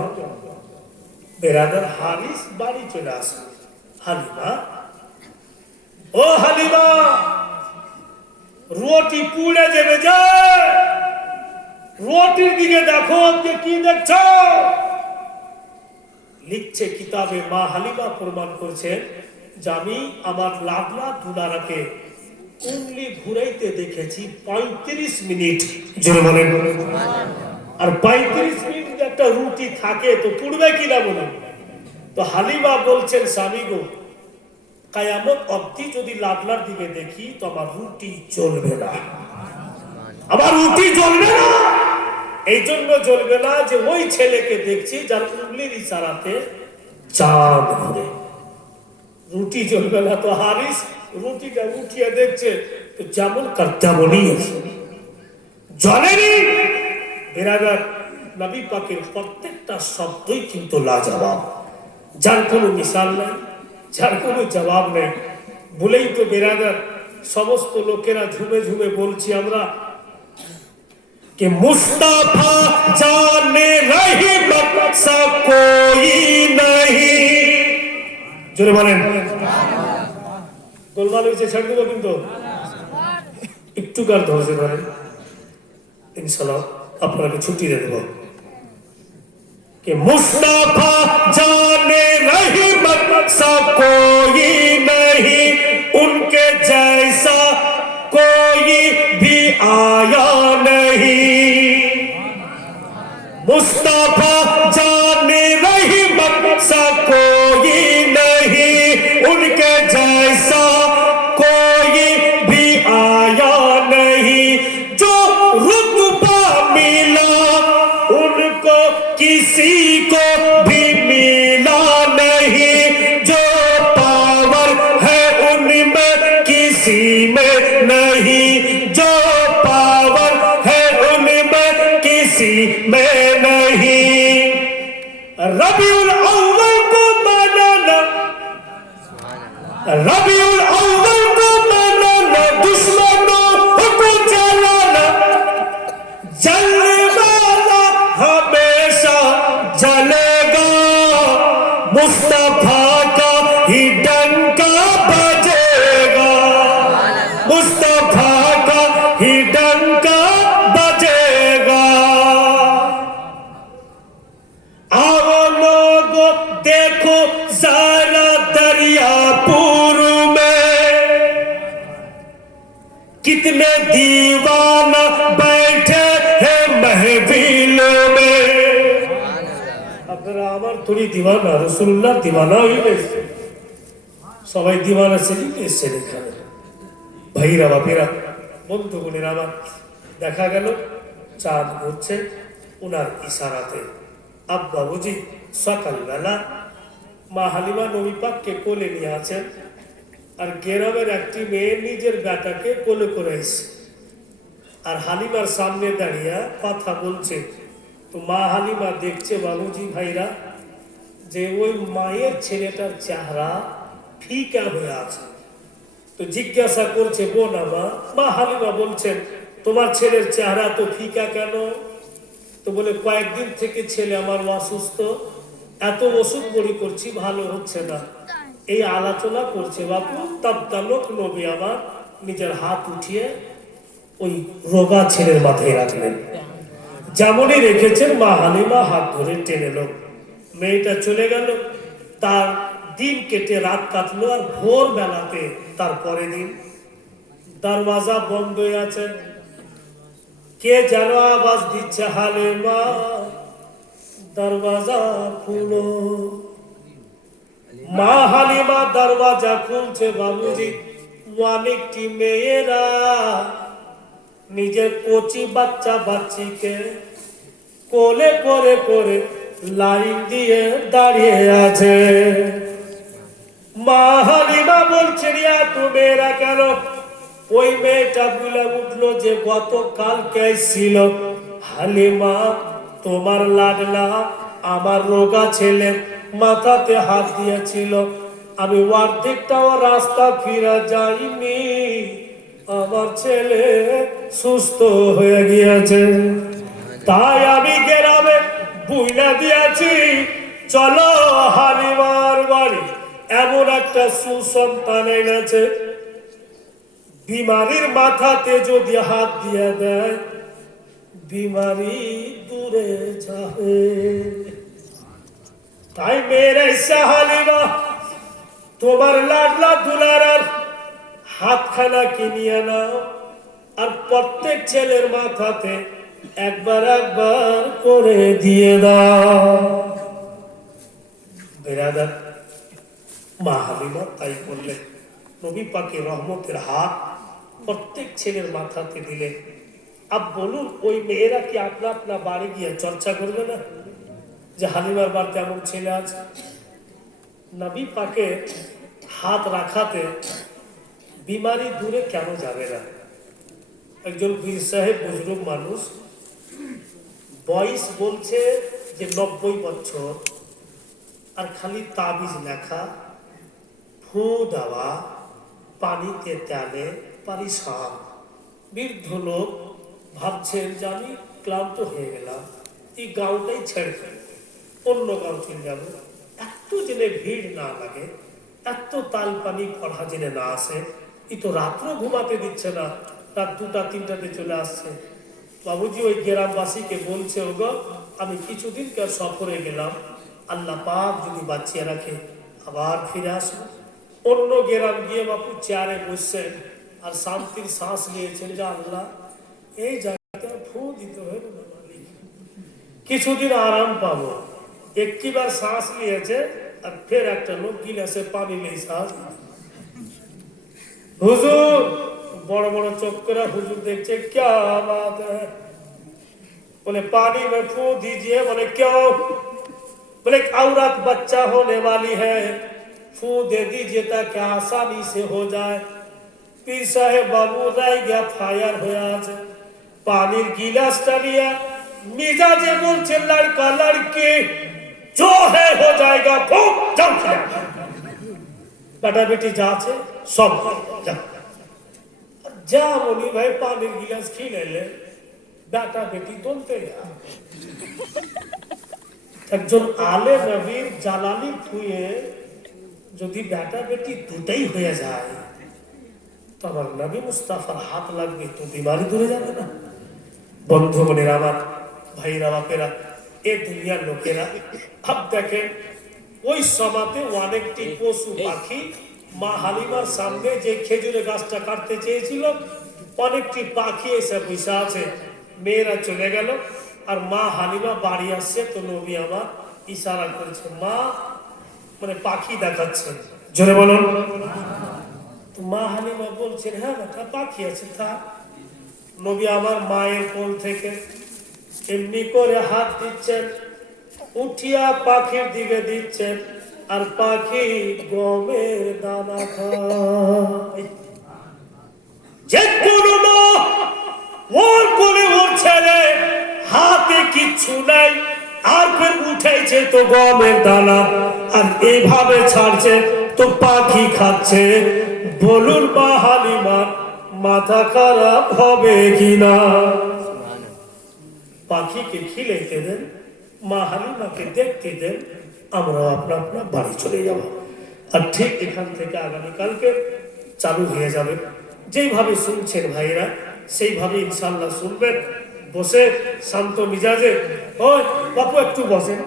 বেরাদার হারিস বাড়ি চলে আসবে। হালিমা, ও হালিমা, রুটি পুড়ে যাবে, যায় রুটির দিকে দেখো, কি দেখছ? লিখছে কিতাবে, মা হালিমা প্রমাণ করছে যে আমি আমার লাডলা দুলারাকে উংলি ঘুরাইতে দেখেছি 35 মিনিট। জোরে বলেন। আর 35 মিনিট একটা রুটি থাকে তো পুড়বে কিনা বলুন? তো হালিমা বলছেন, স্বামী গো, কায়ামত অবধি যদি লাডলার দিকে দেখি তো আমার রুটি জ্বলবে না, আমার রুটি জ্বলবে না। এই জন্য জ্বলবে না যে ওই ছেলেকে দেখছি যার উংলির ইশারাতে চাঁদ ঘুরে। রুটি জ্বলবে না। তো হারিস রুটিটা উঠিয়ে দেখছে, তো যেমন কার তেমনই আছে, জ্বলেনি। বেরাদার, নবী পাকের প্রত্যেকটা শব্দই কিন্তু লাজবাব, যার কোনো মিসাল নাই, যার কোনো জবাব নেই। বলেই তো বেরাদার সমস্ত লোকেরা ঝুমে ঝুমে বলছি আমরা कि मुस्तफा जाने रहमत सा कोई नहीं। जोरे बोलें। गोलमाल হয়েছে, ছেড়ে দেব কিন্তু একটু কার ধরতে পারেন, ইনশাআল্লাহ আপনাকে ছুটি দিয়ে দেব। कि मुस्तफा जाने रहमत सा कोई नहीं, उनके जैसा कोई भी आया नहीं। मुस्तफा जाने रहमत सा कोई नहीं, उनके जैसा कोई भी आया नहीं। जो रुतबा मिला उनको किसी को भी मिला नहीं, जो पावर है उनमें किसी में नहीं, जो पावर है उनमें किसी में नहीं। रबीउल अव्वल को मनाना, रबीउल अव्वल को मनाना, दुश्मनों को जलाना, जलने वाला हमेशा जलेगा, मुस्तफा का ही डंका बजेगा, मुस्तफा का ही डंका बजेगा। आओ लोगों देखो जरा दरियापुर में कितने दीवाना बैठे हैं महफिलों में। আপনারা আমার থোড়ি দিওয়ানা, রাসূলুল্লাহ দিওয়ানা হয়ে গেছে, সবাই দিওয়ানা সেলিতে এসেছেন এখানে। ভাইরা বাপেরা, বন্ধুগণের আমার, দেখা গেল চাঁদ হচ্ছে ওনার ইশারাতে। আব্বা বুঝি সকালবেলা মা হালিমা নবী পাককে কোলে নিয়ে আছেন, আর গ্রামের একটি মেয়ে নিজের বেটাকে কোলে করে এসে আর হালিমার সামনে দাঁড়িয়ে কথা বলছে। তো মা হালিমা দেখছে বাবুজি ভাইরা যে ওই মায়ের ছেলেটার চেহারা ফিকা হয়ে আছে। তো জিজ্ঞাসা করছে বোন আমার, মা হালিমা বলছেন তোমার ছেলের চেহারা তো ফিকা কেন? তো বলে কয়েকদিন থেকে ছেলে আমার অসুস্থ, এত ওষুধ বড়ি করছি ভালো হচ্ছে না। এই আলোচনা করছে বাপু, তাবতালক নবী আমার নিজের হাত উঠিয়ে ওই রোগা ছেলের মাথায় রাখলেন। যেমনই রেখেছেন মা হালিমা হাত ধরে টেনে লোক, মেয়েটা চলে গেল। তার দিন কেটে রাত কাটলো, আর ভোর বেলাতে তার পরের দিন দরওয়াজা বন্ধ হয়ে আছে। কে যেন আওয়াজ দিচ্ছে, হালিমা দরওয়াজা খুলো। মা হালিমা দরওয়াজা খুলছে বাবুজি, অনেকটি মেয়েরা নিজের কচি বাচ্চা বাচ্চিকে কোলে করে করে লাইন দিয়ে দাঁড়িয়ে আছে। মা হালিমা বলছেন এত মেয়েরা কেন? ওই মেয়েটা বলে উঠলো যে গতকালকে ছিল হালিমা তোমার লাডলা আমার রোগা ছেলে মাথাতে হাত দিয়েছিল, আমি অর্ধেকটাও রাস্তা ফিরে যাইনি, আমার ছেলে সুস্থ হয়ে গিয়েছে, তাই আমি গ্রামে বুইলা দিয়েছি চলো হালিমার বাড়ি এমন একটা সুসন্তান এনেছে, বিমারির মাথাতে যদি হাত দিয়ে দেয় বিমারি দূরে যাবে। তাই মেরে হালিমা তোমার লাডলা দুলার হাতখানা কিনিয়ে নাও, আর প্রত্যেক ছেলের মাথাতে একবার একবার করে দিয়ে দাও। বেরাদার, মা হালিমা তাই করলেন। নবী পাকের রহমতের হাত প্রত্যেক ছেলের মাথাতে দিলেন। আব বলুন ওই মেয়েরা কি আপনা আপনা বাড়ি গিয়ে চর্চা করবে না যে হালিমার বাড়িতে এমন ছেলে আছে? নবী পাকে হাত রাখাতে বিমারি দূরে কেন যাবে না? একজন পীর সাহেব বুজুর্গ মানুষ, বয়স বলছে যে 90 বছর, আর খালি তাবিজ লেখা, ফু দেওয়া, পানিতে তেলে পারিশান। বৃদ্ধ লোক ভাবছেন যে আমি ক্লান্ত হয়ে গেলাম, এই গাঁওটাই ছেড়ে ফেলব, অন্য গাঁও চলে যাবো, এত জেনে ভিড় না লাগে, এত তাল পানি পড়া জেনে না আসে, ই তো রাত্র ঘুমাতে দিচ্ছে না, রাত 2টা 3টাতে চলে আসছে। বাবুজি ওই গ্রামবাসীকে বলছে, ওগো আমি কিছুদিনকার সফরে গেলাম, আল্লাহ পাক যদি বাঁচিয়ে রাখে আবার ফিরে আসবো। অন্য গ্রাম গিয়ে বাপু চেয়ারে বসছেন আর শান্তির শ্বাস নিয়েছেন যে আল্লাহ এই জায়গাতে ফু দিতে হবে না, কিছুদিন আরাম পাবো। একটিবার শ্বাস নিয়েছে আর ফের একটা লোক গিলাসে পানি নেই শ্বাস। হুজুর বড় বড় চোখ করে হুজুর দেখছে, क्या बात है? बोले पानी में फू दीजिए। बोले क्यों? बोले औरत बच्चा होने वाली है, फू दे दीजिए ताकि आसानी से हो जाए। पीर साहेब बाबू रह गया फायर होया আছে, पानी गिलासটা নিয়ে मिजाजे बोलছে लड़का लड़की जो है हो जाएगा, फू जाओ बेटा बेटी যা আছে সব যাও। যা বলি ভাই পানির গিলাস খেয়ে নিলে বেটা বেটি দলতে যায়। একজন আলে নবীর জালালি থুয়ে যদি বেটা বেটি দুটাই হয়ে যায়, তো আমার নবী মুস্তাফার হাত লাগবে তো বিমারি দূরে যাবে না। বন্ধু বোনেরা আমার, ভাইরা বাপেরা, এ দুনিয়ার লোকেরা ভাব দেখেন, ওই সমাতে অনেকটি পশু পাখি মা হালিমার সামনে যে খেজুরের গাছটা কাটতে চেয়েছিল, অনেকটি পাখি এসে বসে আছে। মেয়েরা চলে গেল আর মা হালিমা বাড়ি আসছে। তো নবী আমার ইশারা করেছে, মা মানে পাখি দেখাচ্ছে, জোরে বলুন। তো মা হালিমা বলছেন, হ্যাঁ বেটা পাখি আছে তা। নবী আমার মায়ের কোল থেকে এমনি করে হাত দিচ্ছেন, উঠিয়া পাখির দিকে দিচ্ছেন, আর পাখি গমের দানা খায়। যে কোনো মা ওর কোলে ওর ছেলে, হাতে কিচ্ছু নাই, আর ফের উঠেছে তো গমের দানা, আর এইভাবে ছাড়ছে তো পাখি খাচ্ছে। বলুন মা হালিমা মাথা খারাপ হবে কিনা? পাখিকে খিলাইতে দেন, মা হালিমাকে দেখতে দেন, আমরা আপনা আপনা বাড়ি চলে যাব। আর ঠিক এখান থেকে আগামীকালকে চালু হয়ে যাবে। যেইভাবে শুনছেন ভাইরা সেইভাবে ইনশাল্লাহ শুনবেন। বসে শান্ত মিজাজে, ওই বাপু একটু বসেন।